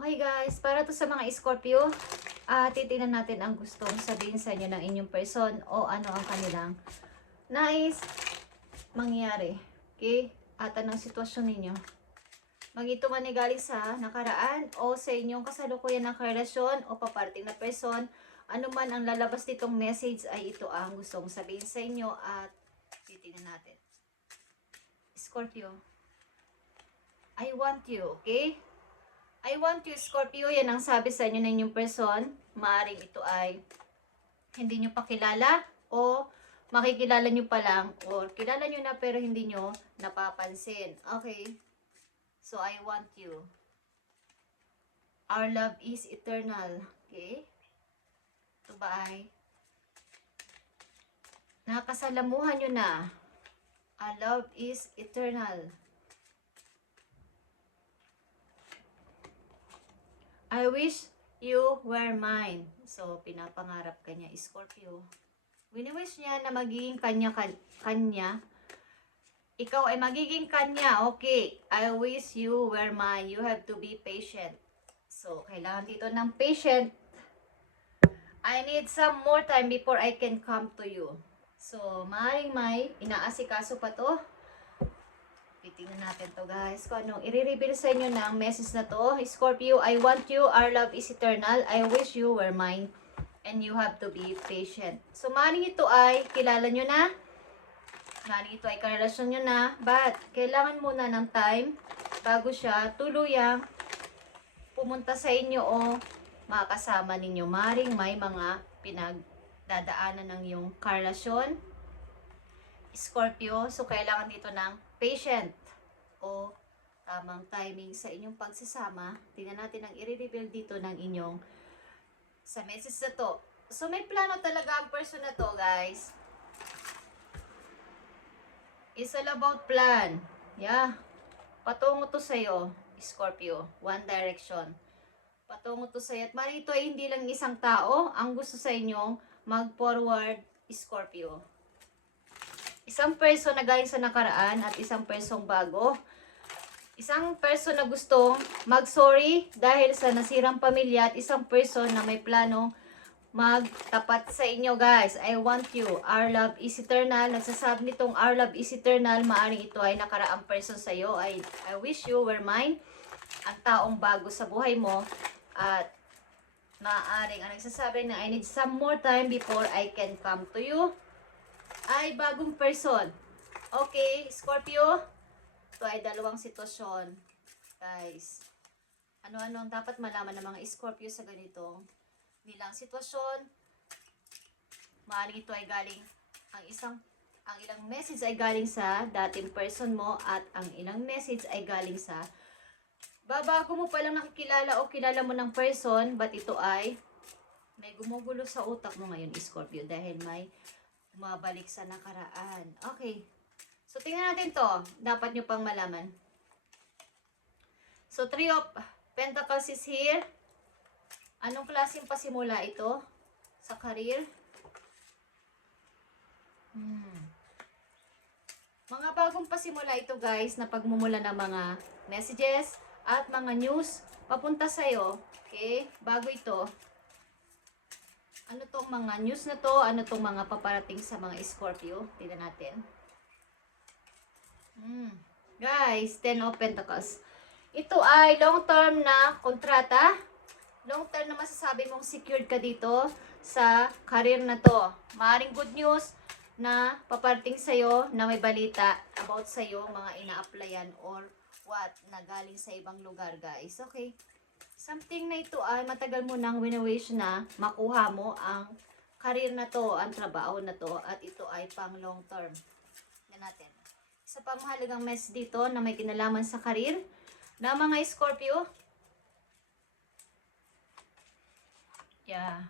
Okay guys, para to sa mga Scorpio, titingnan natin ang gustong sabihin sa inyo ng inyong person o ano ang kanilang nais mangyari. Okay? At anong sitwasyon ninyo. Magito man ay galing sa nakaraan o sa inyong kasalukuyan ng karelasyon o paparating na person, ano man ang lalabas ditong message ay ito ang gustong sabihin sa inyo at titingnan natin. Scorpio, I want you, okay? I want you, Scorpio. Yan ang sabi sa inyo ng inyong person. Maaring ito ay hindi nyo pa kilala o makikilala nyo pa lang or kilala nyo na pero hindi nyo napapansin. Okay? So, I want you. Our love is eternal. Okay? Ito ba ay nakasalamuhan nyo na? Our love is eternal. I wish you were mine. So, pinapangarap ka niya, Scorpio. Wini-wish niya na magiging kanya. Ikaw ay magiging kanya. Okay. I wish you were mine. You have to be patient. So, kailangan dito ng patient. I need some more time before I can come to you. So, maaaring may inaasikaso pa to. Titingnan natin to guys. Kung anong i-reveal sa inyo ng message na to. Scorpio, I want you. Our love is eternal. I wish you were mine. And you have to be patient. So, maaaring ito ay kilala nyo na. Maaaring ito ay karelasyon nyo na. But, kailangan muna ng time bago siya tuluyang pumunta sa inyo o makasama ninyo. Maaaring may mga pinagdadaanan ng iyong karelasyon. Scorpio, so kailangan dito ng patient o tamang timing sa inyong pagsasama. Tingnan natin ang i-reveal dito ng inyong sa message na to. So may plano talaga ang person na to guys. It's all about plan. Yeah. Patungo to sa'yo, Scorpio. One direction. Patungo to sa'yo. At marito ay hindi lang isang tao ang gusto sa inyong mag-forward, Scorpio. Isang person na galing sa nakaraan at isang person bago. Isang person na gustong mag-sorry dahil sa nasirang pamilya at isang person na may planong magtapat sa inyo guys. I want you. Our love is eternal. Nagsasabi nitong our love is eternal. Maaring ito ay nakaraang person sa iyo. I wish you were mine. Ang taong bago sa buhay mo. At maaring ang nagsasabi na I need some more time before I can come to you. Ay bagong person. Okay, Scorpio. Ito ay dalawang sitwasyon. Guys, ano-ano ang dapat malaman ng mga Scorpio sa ganitong nilang sitwasyon. Maaaring ito ay galing ang ilang message ay galing sa dating person mo at ang ilang message ay galing sa babago mo palang nakikilala o kilala mo ng person, but ito ay may gumugulo sa utak mo ngayon, Scorpio, dahil may mabalik sa nakaraan. Okay. So, tingnan natin to. Dapat nyo pang malaman. So, Three of Pentacles is here. Anong klaseng pasimula ito sa career? Mga bagong pasimula ito guys na pagmumula ng mga messages at mga news papunta sa'yo. Okay? Bago ito. Ano tong mga news na to? Ano tong mga paparating sa mga Scorpio? Tignan natin. Guys, 10 of Pentacles. Ito ay long-term na kontrata. Long-term na masasabi mong secured ka dito sa career na to. Maaring good news na paparating sa'yo na may balita about sa'yo, mga ina-applyan or what, na galing sa ibang lugar guys. Okay? Something na ito ay matagal mo nang wini-wish na makuha mo ang career na to, ang trabaho na to, at ito ay pang long term. Yan natin. Isa pang mahalagang message dito na may kinalaman sa career na mga Scorpio. Yeah.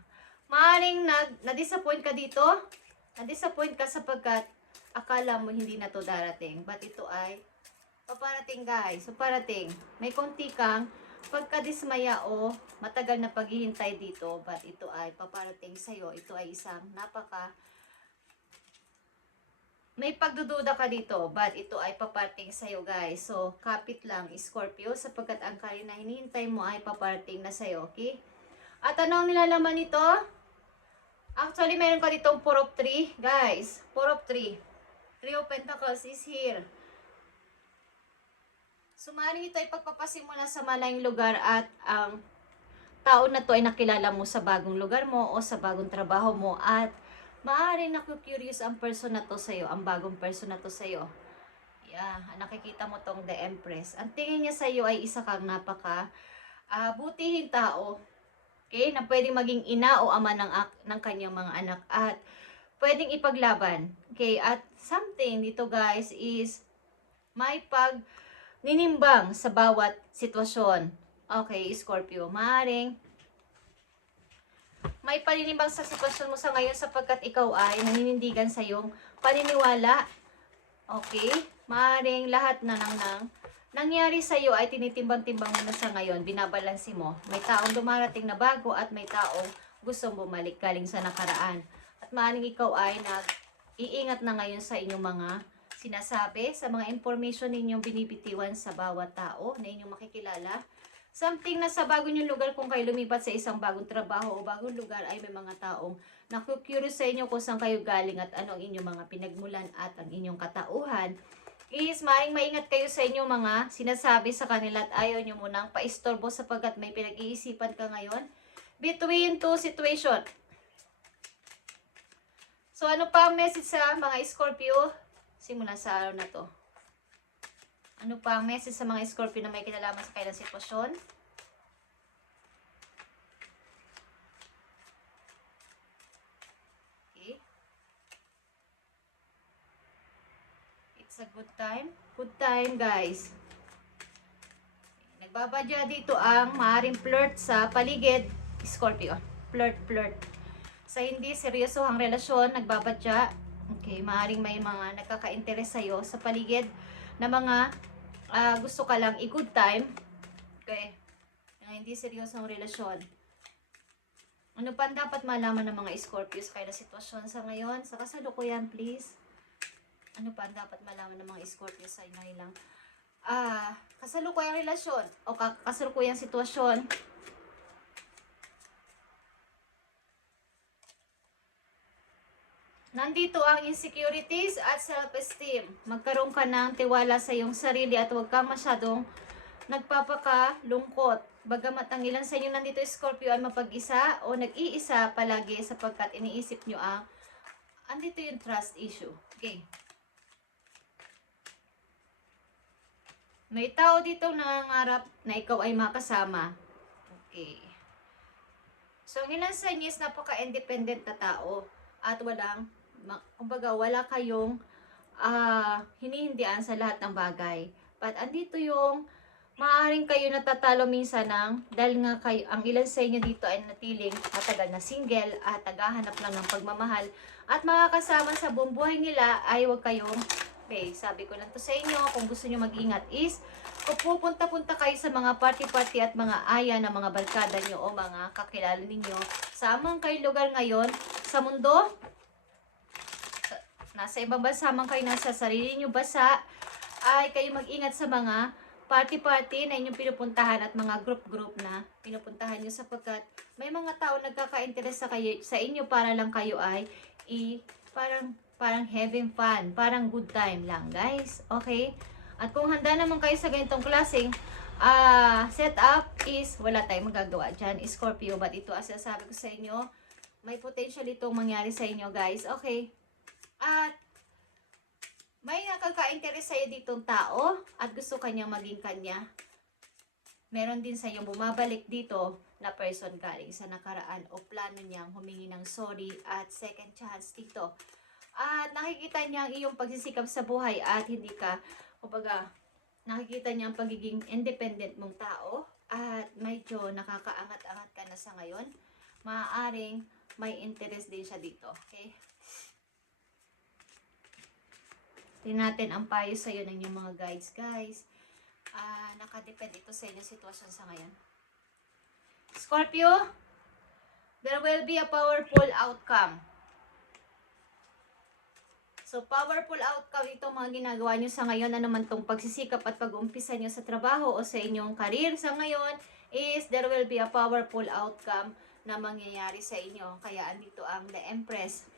Maaring na-disappoint ka dito. Na-disappoint ka sapagkat akala mo hindi na to darating. But ito ay paparating guys. So parating. May konti kang pagkadismaya o matagal na paghihintay dito, but ito ay paparating sa'yo. Ito ay isang may pagdududa ka dito, but ito ay paparting sa'yo, guys. So, kapit lang, Scorpio, sapagkat ang kari na hinihintay mo ay paparting na sa'yo, okay? At ano ang nilalaman nito? Actually, meron ka ditong 4 of 3, guys. 4 of 3. 3 of Pentacles is here. Sumaring ito ay pagpapasimula sa malayong lugar at ang tao na to ay nakilala mo sa bagong lugar mo o sa bagong trabaho mo at maaaring naku-curious ang person na to sa'yo, ang bagong person na to sa'yo. Yeah, nakikita mo tong The Empress. Ang tingin niya sa'yo ay isa kang butihin tao. Okay? Na pwedeng maging ina o ama ng kanyang mga anak at pwedeng ipaglaban. Okay? At something dito guys is may ninimbang sa bawat sitwasyon. Okay, Scorpio, maaaring may paninimbang sa sitwasyon mo sa ngayon sapagkat ikaw ay naninindigan sa iyong paniniwala. Okay? Maaaring lahat na nangyari sa iyo ay tinitimbang-timbang mo na sa ngayon, binabalansi mo. May taong dumarating na bago at may taong gustong bumalik galing sa nakaraan. At maaaring ikaw ay nag-iingat na ngayon sa inyong mga sinasabi, sa mga information ninyong binibitiwan sa bawat tao na inyong makikilala. Something na sa bago nyong lugar, kung kayo lumipat sa isang bagong trabaho o bagong lugar, ay may mga taong naku-curious sa inyo kung saan kayo galing at ano ang inyong mga pinagmulan at ang inyong katauhan. Is maring maingat kayo sa inyong mga sinasabi sa kanila at ayaw nyo munang paistorbo sapagkat may pinag-iisipan ka ngayon between two situation. So ano pa ang message sa mga Scorpio? Simula sa araw na to. Ano pa ang message sa mga Scorpio na may kinalaman sa kailang sitwasyon? Okay. It's a good time. Good time, guys. Nagbabadya dito ang maaaring flirt sa paligid, Scorpio. Flirt. Sa hindi seryosohang relasyon, nagbabadya. Okay, maaaring may mga nagkaka-interest sa'yo sa paligid na mga gusto ka lang i-good time. Okay, hindi seryosong relasyon. Ano pa dapat malaman ng mga Scorpio sa kailang sitwasyon sa ngayon? Sa kasalukuyan, please. Ano pa dapat malaman ng mga Scorpio sa ilang kasalukuyang relasyon o kasalukuyang sitwasyon? Nandito ang insecurities at self-esteem. Magkaroon ka ng tiwala sa iyong sarili at huwag kang masyadong nagpapakalungkot. Bagamat ang ilan sa inyo nandito Scorpio ay mapag-isa o nag-iisa palagi sapagkat iniisip nyo andito yung trust issue. Okay. May tao dito nangangarap na ikaw ay makasama. Okay. So, ang ilan sa inyo is napaka-independent na tao at kumbaga wala kayong hinihindian sa lahat ng bagay. But andito yung maaaring kayo natatalo minsan dahil nga kayo, ang ilan sa inyo dito ay natiling matagal na single at naghahanap lang ng pagmamahal at makakasama sa buong buhay nila ay huwag kayong, okay, sabi ko lang to sa inyo, kung gusto nyo mag-ingat is kung pupunta-punta kayo sa mga party-party at mga aya ng mga barkada nyo o mga kakilala ninyo, samang kayo lugar ngayon sa mundo, nasa ibang bansa man kayo, nasa sarili nyo basa, ay kayo mag-ingat sa mga party-party na inyong pinupuntahan at mga group-group na pinupuntahan nyo sapagkat may mga tao nagkaka-interest sa inyo para lang kayo ay parang having fun, parang good time lang, guys. Okay? At kung handa naman kayo sa ganitong klaseng setup is wala tayong magagawa dyan, Scorpio. But ito, as sabi ko sa inyo, may potential itong mangyari sa inyo, guys. Okay? At may nakaka-interest sa'yo ditong tao at gusto kanyang maging kanya. Meron din sa'yo bumabalik dito na person galing sa nakaraan o plano niyang humingi ng sorry at second chance dito. At nakikita niya ang iyong pagsisikap sa buhay at hindi ka, kumbaga, nakikita niya ang pagiging independent mong tao at medyo nakakaangat-angat ka na sa ngayon. Maaaring may interest din siya dito. Okay? Tingnan natin ang payo sa iyo ng inyong mga guides, guys. Nakadepend ito sa inyong sitwasyon sa ngayon. Scorpio, there will be a powerful outcome. So, powerful outcome ito mga ginagawa nyo sa ngayon. Ano man tong pagsisikap at pag-umpisa nyo sa trabaho o sa inyong career sa ngayon is there will be a powerful outcome na mangyayari sa inyo. Kaya andito ang The Empress.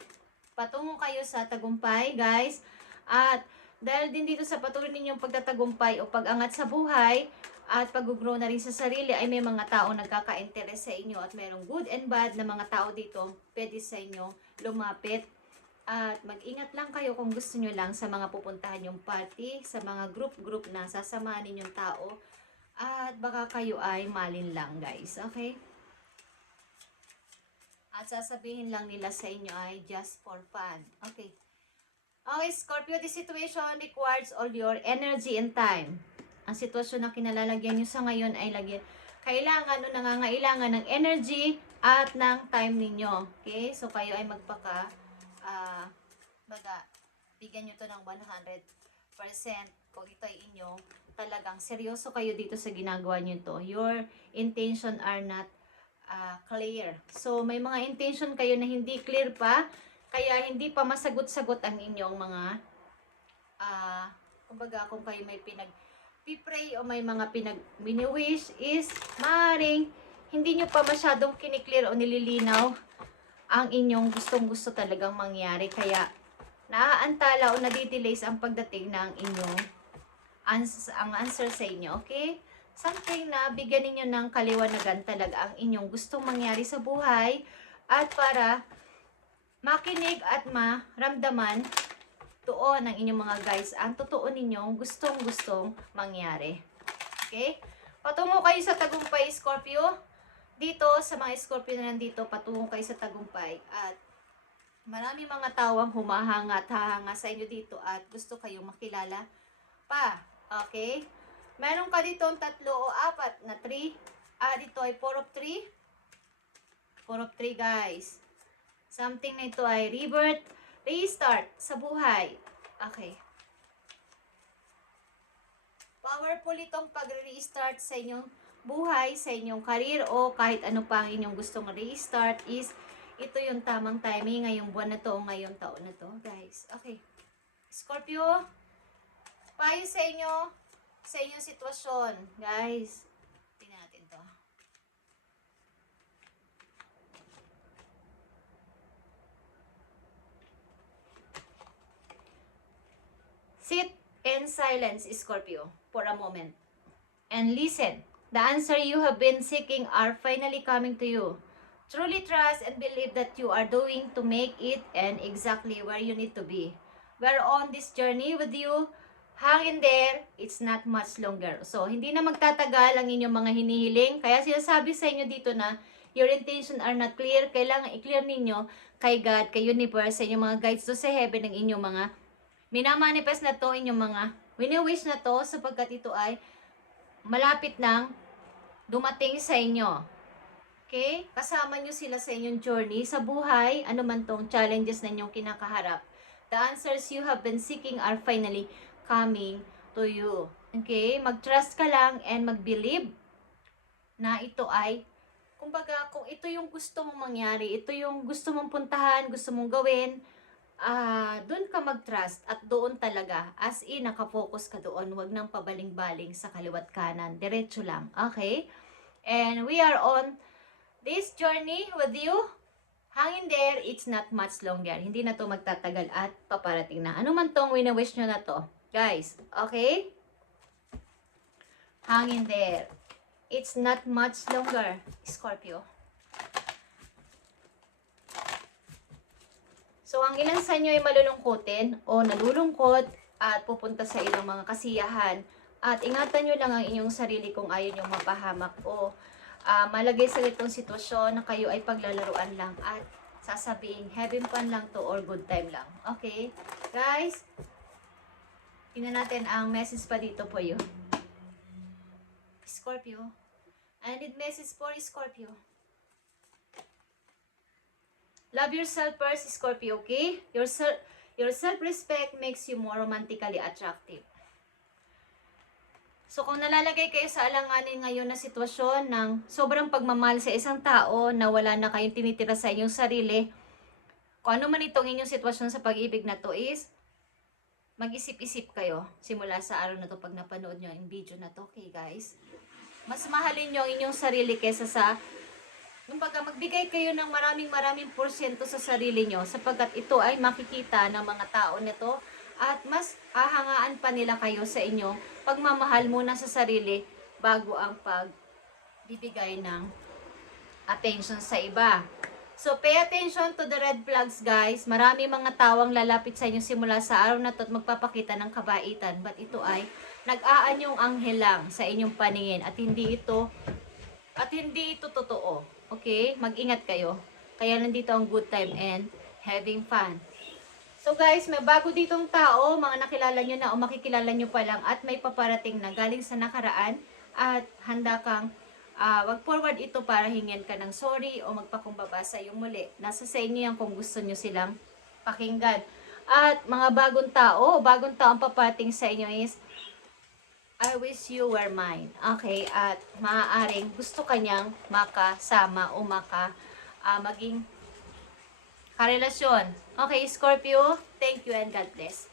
Patungo kayo sa tagumpay, guys. At dahil din dito sa patuloy ninyong pagtatagumpay o pag-angat sa buhay at pag-grow na rin sa sarili ay may mga tao nagkaka-interest sa inyo at mayroong good and bad na mga tao dito pwede sa inyo lumapit. At mag-ingat lang kayo kung gusto nyo lang sa mga pupuntahan yung party, sa mga group na sasamahan ninyong tao. At baka kayo ay malin lang, guys. Okay? At sasabihin lang nila sa inyo ay just for fun. Okay. Okay, Scorpio, this situation requires all your energy and time. Ang sitwasyon na kinalalagyan nyo sa ngayon ay kailangan o nangangailangan ng energy at ng time ninyo. Okay? So, kayo ay bigyan nyo to ng 100% kung ito ay inyo. Talagang seryoso kayo dito sa ginagawa nyo to. Your intention are not clear. So, may mga intention kayo na hindi clear pa, kaya hindi pa masagot-sagot ang inyong mga, kumbaga kung kayo may pinag-pray o may mga pinag-wish is, maaaring hindi nyo pa masyadong kiniklear o nililinaw ang inyong gustong-gusto talagang mangyari. Kaya, naaantala o nadidelays ang pagdating ng inyong answer sa inyo. Okay? Something na bigyan ninyo ng kaliwanagan talaga ang inyong gustong mangyari sa buhay at para makinig at maramdaman tuon ng inyong mga guys ang totoo ninyong gustong-gustong mangyari. Okay? Patungo kayo sa tagumpay, Scorpio. Dito, sa mga Scorpio na nandito, patungo kayo sa tagumpay. At marami mga tao ang humahanga at hahanga sa inyo dito at gusto kayong makilala pa. Okay? Meron ka dito 3 o 4 na 3. Dito ay 4 of 3. 4 of 3, guys. Something na ito ay rebirth, restart sa buhay. Okay. Powerful itong pag-restart sa inyong buhay, sa inyong career o kahit ano pa ang inyong gustong restart is ito yung tamang timing ngayong buwan na to o ngayong taon na to, guys. Okay. Scorpio, payo sa inyong sitwasyon, guys. Tingnan natin to. Sit in silence, Scorpio, for a moment. And listen. The answer you have been seeking are finally coming to you. Truly trust and believe that you are doing to make it and exactly where you need to be. We're on this journey with you. Hang in there. It's not much longer. So, hindi na magtatagal ang inyong mga hinihiling. Kaya sinasabi sa inyo dito na your intention are not clear. Kailangan i-clear ninyo kay God, kay universe, sa inyong mga guides to sa heaven, ng inyong mga minamanifest na to, inyong mga wini-wish na to, sapagkat ito ay malapit nang dumating sa inyo. Okay? Kasama nyo sila sa inyong journey sa buhay, ano man tong challenges na inyong kinakaharap. The answers you have been seeking are finally coming to you. Okay? Mag-trust ka lang and mag-believe na ito ay, kumbaga, kung ito yung gusto mong mangyari, ito yung gusto mong puntahan, gusto mong gawin, doon ka mag-trust at doon talaga, as in, nakafocus ka doon, wag nang pabaling-baling sa kaliwat kanan, diretso lang, okay? And we are on this journey with you. Hang in there, it's not much longer. Hindi na to magtatagal at paparating na. Ano man tong wini-wish nyo na to, guys, okay? Hang in there. It's not much longer, Scorpio. So, ang ilan sa inyo ay malulungkutin o nalulungkot at pupunta sa ilang mga kasiyahan. At ingatan nyo lang ang inyong sarili kung ayaw nyo mapahamak o malagay sa itong sitwasyon na kayo ay paglalaruan lang at sasabihin, having fun lang to or good time lang. Okay? Guys, tingnan natin ang message pa dito po yun. Scorpio. I need message for Scorpio. Love yourself first, Scorpio, okay? Your self-respect makes you more romantically attractive. So, kung nalalagay kayo sa alanganin ngayon na sitwasyon ng sobrang pagmamahal sa isang tao na wala na kayong tinitira sa inyong sarili, kung ano man itong inyong sitwasyon sa pag-ibig na to is, mag-isip-isip kayo simula sa araw na to pag napanood nyo yung video na to, okay guys? Mas mahalin nyo ang inyong sarili kesa sa, kumbaga magbigay kayo ng maraming porsyento sa sarili nyo sapagkat ito ay makikita ng mga tao nito at mas ahangaan pa nila kayo sa inyong pagmamahal muna sa sarili bago ang pagbibigay ng attention sa iba. So, pay attention to the red flags, guys. Marami mga tawang lalapit sa inyo simula sa araw na to at magpapakita ng kabaitan. But ito ay nag-aanyong anghel lang sa inyong paningin at hindi ito totoo. Okay? Mag-ingat kayo. Kaya nandito ang good time and having fun. So guys, may bago ditong tao, mga nakilala nyo na o makikilala nyo pa lang at may paparating na galing sa nakaraan at handa kang wag forward ito para hingin ka ng sorry o magpakumbaba sa iyong muli. Nasa sa inyo yan kung gusto nyo silang pakinggan. At mga bagong tao ang papating sa inyo is I wish you were mine. Okay, at maaaring gusto kanyang makasama o maging karelasyon. Okay, Scorpio, thank you and God bless.